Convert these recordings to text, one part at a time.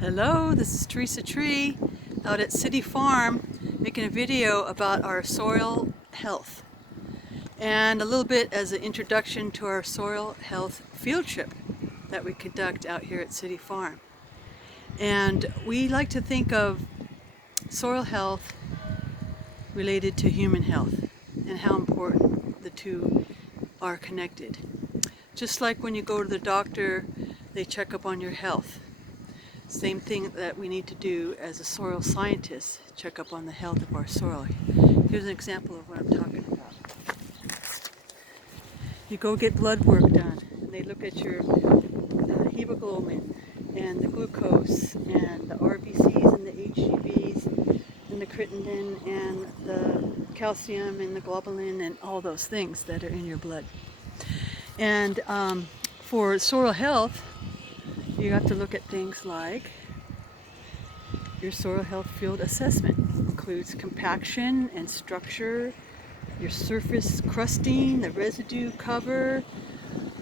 Hello, this is Teresa Tree out at City Farm making a video about our soil health and a little bit as an introduction to our soil health field trip that we conduct out here at City Farm. And we like to think of soil health related to human health and how important the two are connected. Just like when you go to the doctor, they check up on your health. Same thing that we need to do as a soil scientist, check up on the health of our soil. Here's an example of what I'm talking about. You go get blood work done, and they look at your hemoglobin and the glucose and the RBCs and the HGVs and the creatinine and the calcium and the globulin and all those things that are in your blood. And for soil health, you have to look at things like your soil health field assessment. It includes compaction and structure, your surface crusting, the residue cover,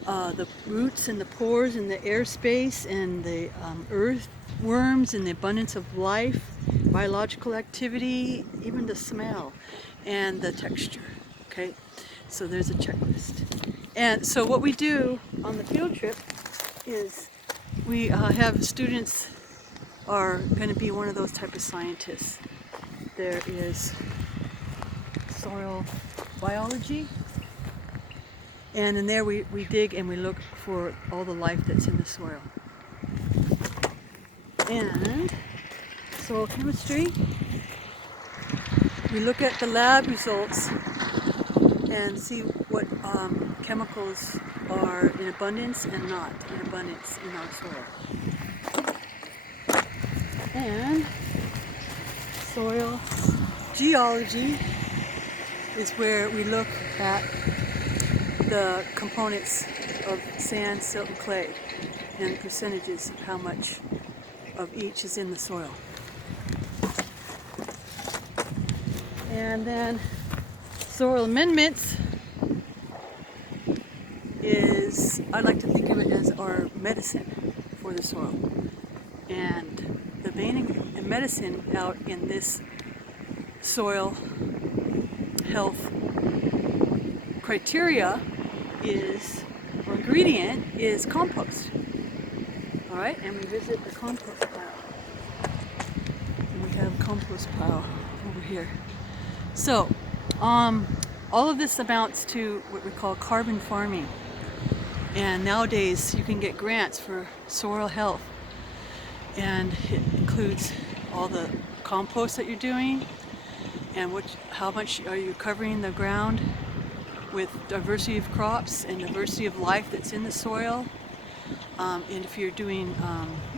the roots and the pores and the airspace and the earthworms and the abundance of life, biological activity, even the smell and the texture. Okay, so there's a checklist. And so what we do on the field trip is we have students are going to be one of those type of scientists. There is soil biology, and in there we dig and we look for all the life that's in the soil. And soil chemistry, we look at the lab results and see what chemicals are in abundance and not in abundance in our soil. And soil geology is where we look at the components of sand, silt, and clay and percentages of how much of each is in the soil. And then soil amendments is, I like to think of it as our medicine for the soil. And the main medicine out in this soil health criteria is, or ingredient is compost. All right, and we visit the compost pile. And we have a compost pile over here. So, all of this amounts to what we call carbon farming. And nowadays you can get grants for soil health. And it includes all the compost that you're doing and how much are you covering the ground with diversity of crops and diversity of life that's in the soil. And if you're doing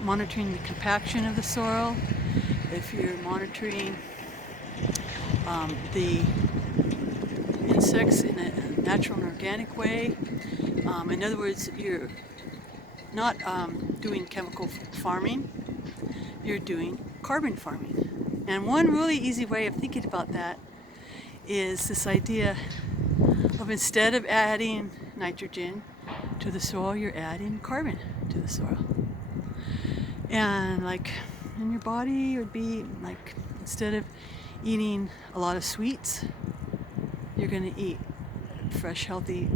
monitoring the compaction of the soil, if you're monitoring the insects in a natural and organic way. In other words, you're not doing chemical farming, you're doing carbon farming. And one really easy way of thinking about that is this idea of, instead of adding nitrogen to the soil, you're adding carbon to the soil. And like in your body, it would be like, instead of eating a lot of sweets, you're going to eat fresh, healthy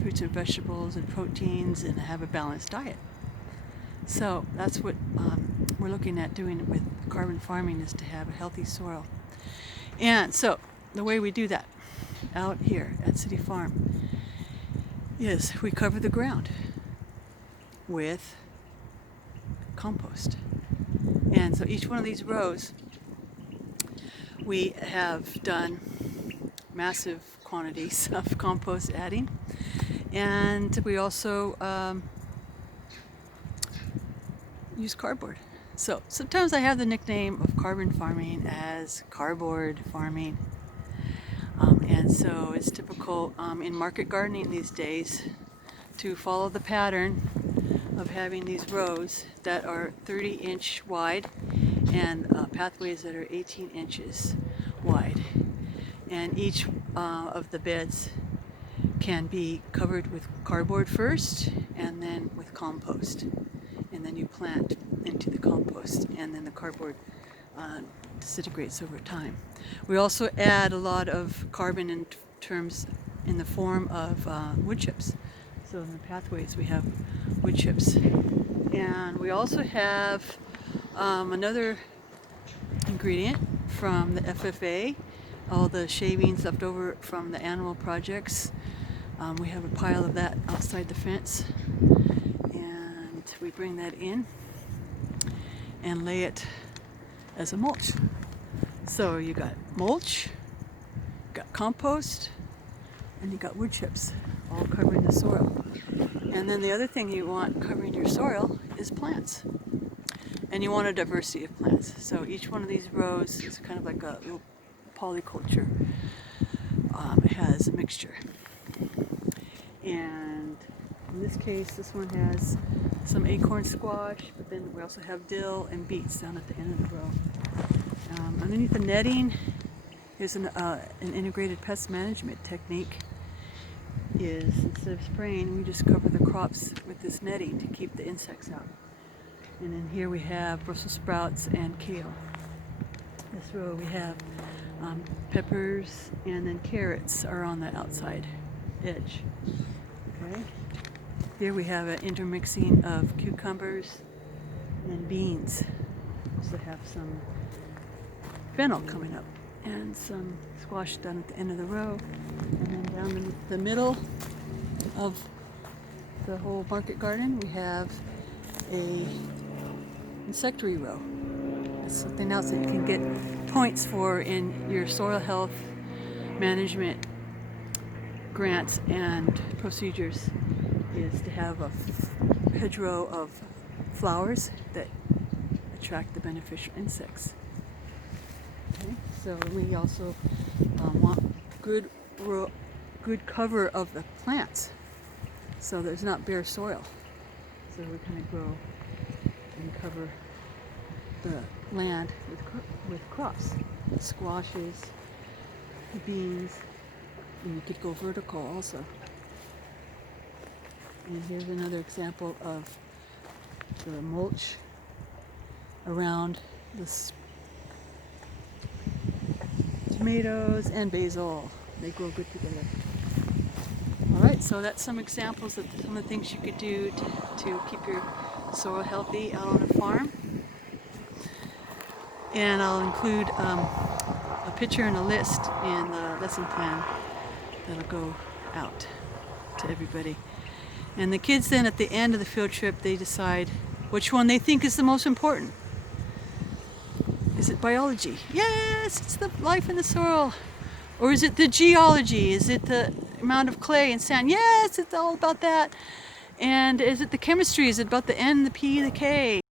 fruits and vegetables and proteins and have a balanced diet. So that's what we're looking at doing with carbon farming, is to have a healthy soil. And so the way we do that out here at City Farm is we cover the ground with compost. And so each one of these rows, we have done massive quantities of compost adding, and we also use cardboard. So sometimes I have the nickname of carbon farming as cardboard farming, and so it's typical in market gardening these days to follow the pattern of having these rows that are 30-inch wide and pathways that are 18 inches wide. And each of the beds can be covered with cardboard first and then with compost. And then you plant into the compost, and then the cardboard disintegrates over time. We also add a lot of carbon in the form of wood chips. So in the pathways we have wood chips. And we also have another ingredient from the FFA, all the shavings left over from the animal projects. We have a pile of that outside the fence, and we bring that in and lay it as a mulch. So you got mulch, you got compost, and you got wood chips all covering the soil. And then the other thing you want covering your soil is plants. And you want a diversity of plants. So each one of these rows is kind of like a little polyculture. It has a mixture. And in this case, this one has some acorn squash, but then we also have dill and beets down at the end of the row. Underneath the netting, there's an integrated pest management technique. Is instead of spraying, we just cover the crops with this netting to keep the insects out. And then here we have Brussels sprouts and kale. This row we have peppers, and then carrots are on the outside edge. Okay. Here we have an intermixing of cucumbers and beans. We also have some fennel coming up and some squash down at the end of the row. And then down in the middle of the whole market garden we have a insectary row. It's something else that you can get points for in your soil health management grants and procedures, is to have a hedgerow of flowers that attract the beneficial insects. Okay, so we also want good cover of the plants, so there's not bare soil. So we kind of grow and cover the land with crops, squashes, beans, and you could go vertical also. And here's another example of the mulch around the tomatoes and basil. They grow good together. Alright, so that's some examples of some of the things you could do to keep your soil healthy out on a farm. And I'll include a picture and a list in the lesson plan that'll go out to everybody. And the kids then at the end of the field trip, they decide which one they think is the most important. Is it biology? Yes, it's the life in the soil. Or is it the geology? Is it the amount of clay and sand? Yes, it's all about that. And is it the chemistry? Is it about the N, the P, the K?